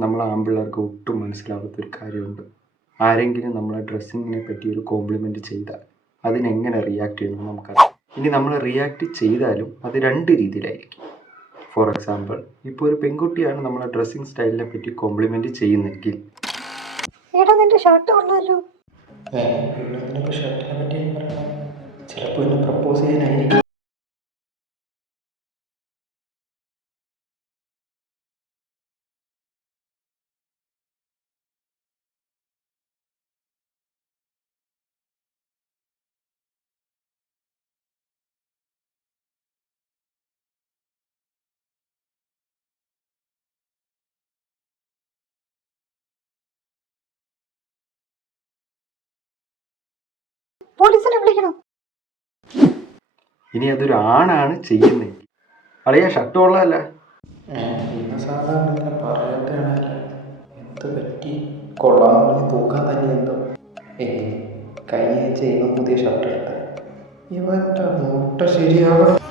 നമ്മൾ ആൺപിള്ളേർക്ക് ഒട്ടും മനസ്സിലാവാത്തൊരു കാര്യമുണ്ട്. ആരെങ്കിലും നമ്മളെ ഡ്രസ്സിങ്ങിനെ പറ്റി ഒരു കോംപ്ലിമെൻ്റ് ചെയ്താൽ അതിനെങ്ങനെ റിയാക്ട് ചെയ്യണമെന്ന് നമുക്കറിയാം. ഇനി നമ്മൾ റിയാക്ട് ചെയ്താലും അത് രണ്ട് രീതിയിലായിരിക്കും. ഫോർ എക്സാമ്പിൾ, ഇപ്പോൾ ഒരു പെൺകുട്ടിയാണ് നമ്മളെ ഡ്രസ്സിങ് സ്റ്റൈലിനെ പറ്റി കോംപ്ലിമെൻ്റ് ചെയ്യുന്നെങ്കിൽ, ചിലപ്പോൾ എന്നെ പ്രപ്പോസ് ചെയ്യാനായിരിക്കും. പോലീസിനെ വിളിക്കണം. ഇനി അതൊരു ആണാണ് ചെയ്യുന്നെങ്കിൽ, അളിയാ ഷർട്ട് കൊള്ളാമല്ല. പിന്നെ സാധാരണ ഇങ്ങനെ പറയാത്തയാണല്ല, എന്ത് പറ്റി കൊള്ളാമെന്ന് തൂക്കാൻ തന്നെ എന്തോ. കഴിഞ്ഞ ആഴ്ച ഇവൻ പുതിയ ഷർട്ട് എടുത്ത, ഇവൻ്റെ മുട്ട ശരിയാവണം.